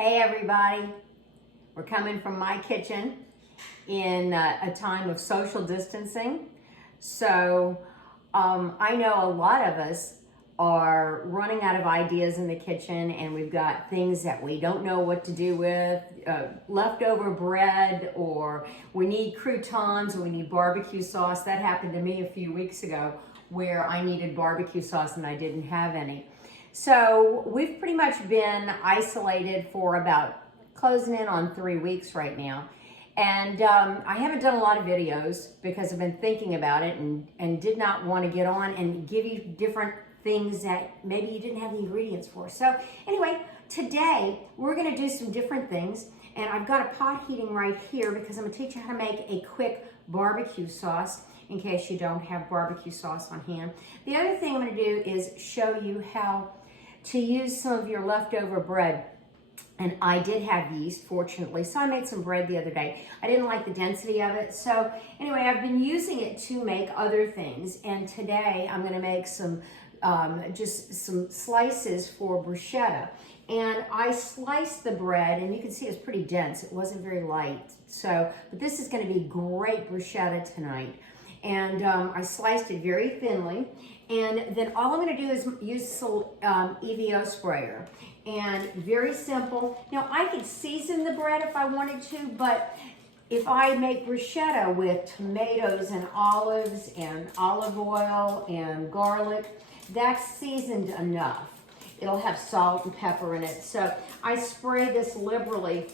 Hey everybody, we're coming from my kitchen in a time of social distancing. So I know a lot of us are running out of ideas in the kitchen, and we've got things that we don't know what to do with, leftover bread, or we need croutons and we need barbecue sauce. That happened to me a few weeks ago where I needed barbecue sauce and I didn't have any. So we've pretty much been isolated for about closing in on 3 weeks right now. And I haven't done a lot of videos because I've been thinking about it and did not want to get on and give you different things that maybe you didn't have the ingredients for. So anyway, today we're going to do some different things. And I've got a pot heating right here because I'm going to teach you how to make a quick barbecue sauce in case you don't have barbecue sauce on hand. The other thing I'm going to do is show you how to use some of your leftover bread. And I did have yeast, fortunately, so I made some bread the other day. I didn't like the density of it, so anyway, I've been using it to make other things, and today I'm gonna make some, just some slices for bruschetta. And I sliced the bread, and you can see it's pretty dense. It wasn't very light, so, but this is gonna be great bruschetta tonight. And I sliced it very thinly. And then all I'm gonna do is use some EVO sprayer. And very simple. Now I could season the bread if I wanted to, but if I make bruschetta with tomatoes and olives and olive oil and garlic, that's seasoned enough. It'll have salt and pepper in it. So I spray this liberally,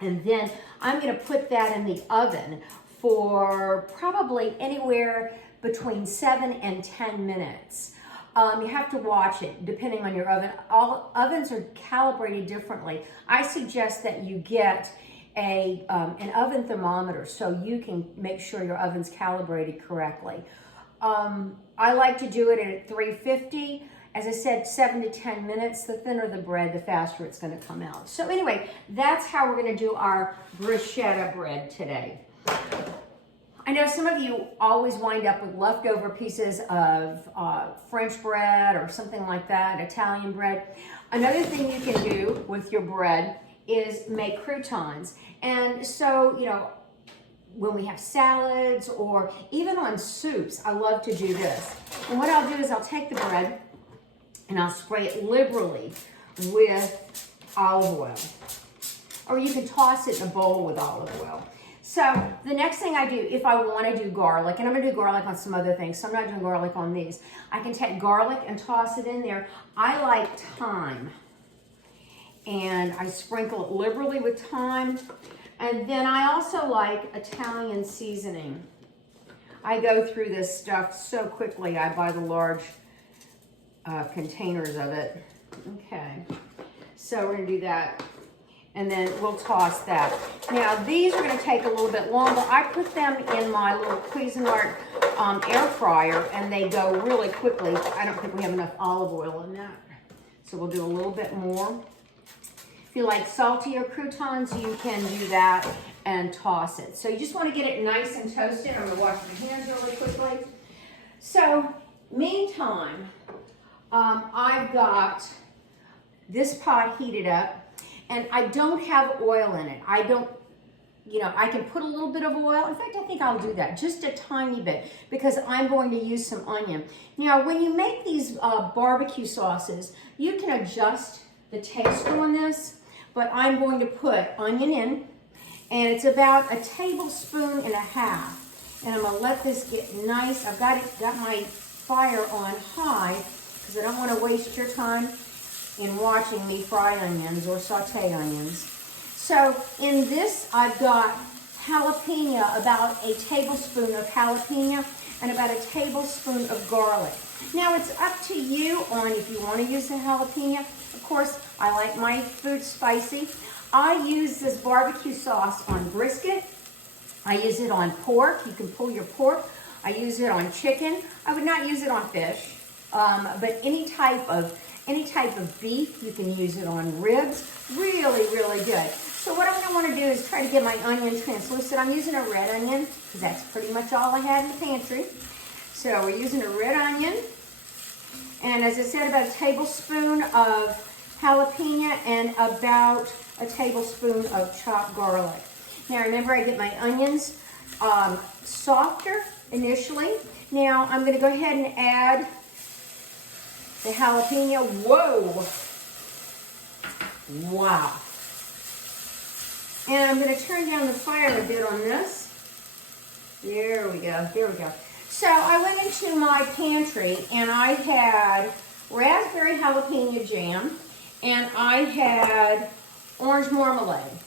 and then I'm gonna put that in the oven for probably anywhere between 7 and 10 minutes. You have to watch it depending on your oven. All ovens are calibrated differently. I suggest that you get an oven thermometer so you can make sure your oven's calibrated correctly. I like to do it at 350. As I said, 7 to 10 minutes. The thinner the bread, the faster it's going to come out. So anyway, that's how we're going to do our bruschetta bread today. I know some of you always wind up with leftover pieces of French bread or something like that, Italian bread. Another thing you can do with your bread is make croutons. And so, you know, when we have salads or even on soups, I love to do this. And what I'll do is I'll take the bread and I'll spray it liberally with olive oil. Or you can toss it in a bowl with olive oil. So the next thing I do, if I want to do garlic, and I'm going to do garlic on some other things, so I'm not doing garlic on these. I can take garlic and toss it in there. I like thyme, and I sprinkle it liberally with thyme. And then I also like Italian seasoning. I go through this stuff so quickly. I buy the large containers of it. Okay, so we're going to do that. And then we'll toss that. Now, these are gonna take a little bit longer. I put them in my little Cuisinart air fryer, and they go really quickly. I don't think we have enough olive oil in that. So we'll do a little bit more. If you like saltier croutons, you can do that and toss it. So you just wanna get it nice and toasted. I'm gonna wash my hands really quickly. So, meantime, I've got this pot heated up. And I don't have oil in it. I don't, you know, I can put a little bit of oil. In fact, I think I'll do that, just a tiny bit, because I'm going to use some onion. Now, when you make these barbecue sauces, you can adjust the taste on this, but I'm going to put onion in, and it's about 1.5 tablespoons. And I'm gonna let this get nice. I've got my fire on high, because I don't wanna waste your time in watching me fry onions or saute onions. So in this, I've got jalapeno, about 1 tablespoon of jalapeno and about 1 tablespoon of garlic. Now it's up to you on if you want to use the jalapeno. Of course, I like my food spicy. I use this barbecue sauce on brisket. I use it on pork. You can pull your pork. I use it on chicken. I would not use it on fish, but any type of beef, you can use it on ribs. Really, really good. So what I'm going to want to do is try to get my onion translucent. I'm using a red onion because that's pretty much all I had in the pantry. So we're using a red onion. And as I said, about 1 tablespoon of jalapeno, and about a tablespoon of chopped garlic. Now remember, I get my onions softer initially. Now I'm going to go ahead and add the jalapeno. Whoa! Wow. And I'm going to turn down the fire a bit on this. There we go. There we go. So I went into my pantry and I had raspberry jalapeno jam and I had orange marmalade.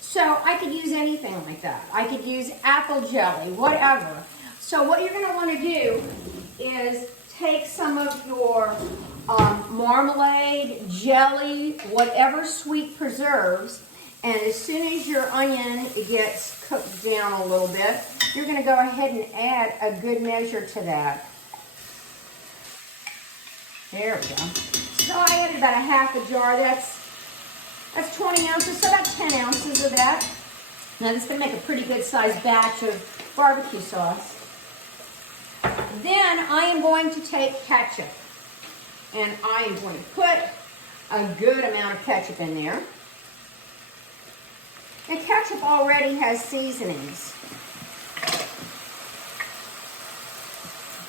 So I could use anything like that. I could use apple jelly, whatever. So what you're going to want to do is take some of your marmalade, jelly, whatever sweet preserves, and as soon as your onion gets cooked down a little bit, you're going to go ahead and add a good measure to that. There we go. So I added about a half a jar. That's 20 ounces, so about 10 ounces of that. Now this is going to make a pretty good sized batch of barbecue sauce. Then I am going to take ketchup, and I am going to put a good amount of ketchup in there. And ketchup already has seasonings.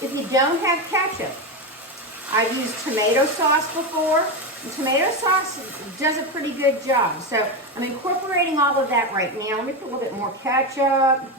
If you don't have ketchup, I've used tomato sauce before, and tomato sauce does a pretty good job. So I'm incorporating all of that right now. Let me put a little bit more ketchup.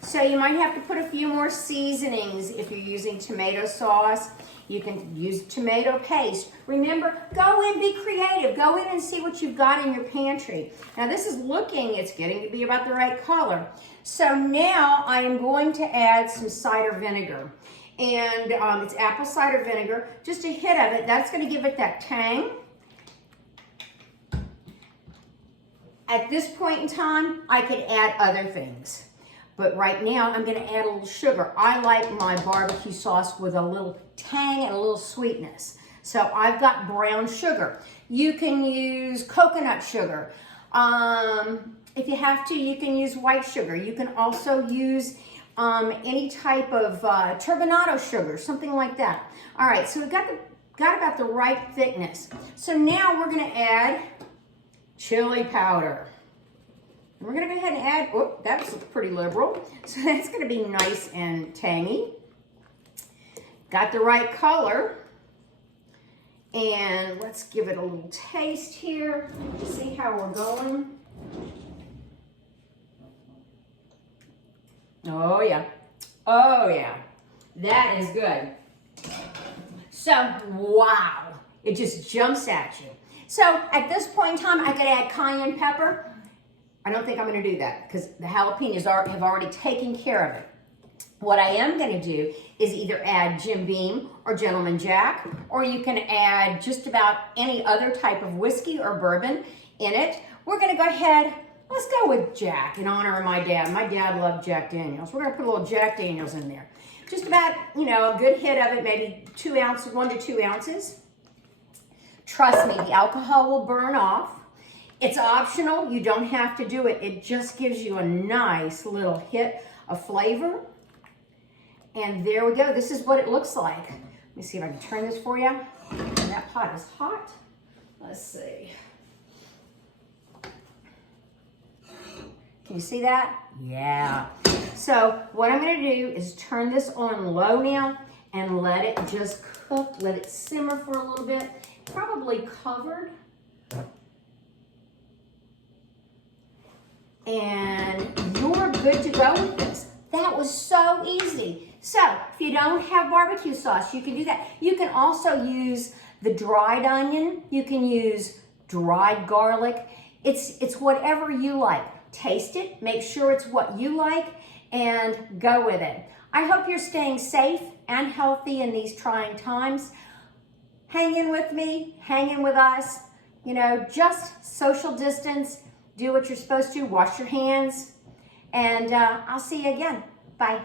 So you might have to put a few more seasonings if you're using tomato sauce. You can use tomato paste. Remember, go in, be creative. Go in and see what you've got in your pantry. Now this is it's getting to be about the right color. So now I am going to add some cider vinegar. And it's apple cider vinegar, just a hit of it. That's going to give it that tang. At this point in time, I could add other things. But right now, I'm going to add a little sugar. I like my barbecue sauce with a little tang and a little sweetness. So I've got brown sugar. You can use coconut sugar. If you have to, you can use white sugar. You can also use any type of turbinado sugar, something like that. All right, so we've got about the right thickness. So now we're going to add chili powder. We're going to go ahead and add, oh, that's pretty liberal. So that's going to be nice and tangy. Got the right color. And let's give it a little taste here to see how we're going. Oh yeah. Oh yeah. That is good. So, wow. It just jumps at you. So at this point in time, I could add cayenne pepper. I don't think I'm going to do that because the jalapenos have already taken care of it. What I am going to do is either add Jim Beam or Gentleman Jack, or you can add just about any other type of whiskey or bourbon in it. We're going to go ahead, let's go with Jack in honor of my dad. My dad loved Jack Daniels. We're going to put a little Jack Daniels in there. Just about, a good hit of it, maybe 2 ounces, 1 to 2 ounces. Trust me, the alcohol will burn off. It's optional. You don't have to do it. It just gives you a nice little hit of flavor. And there we go. This is what it looks like. Let me see if I can turn this for you. And that pot is hot. Let's see. Can you see that? Yeah. So what I'm going to do is turn this on low now and let it just cook. Let it simmer for a little bit. Probably covered. And you're good to go with this. That was so easy. So if you don't have barbecue sauce, you can do that. You can also use the dried onion. You can use dried garlic. It's whatever you like. Taste it, make sure it's what you like, and go with it. I hope you're staying safe and healthy in these trying times. Hang in with me, hang in with us. Just social distance. Do what you're supposed to. Wash your hands. And I'll see you again. Bye.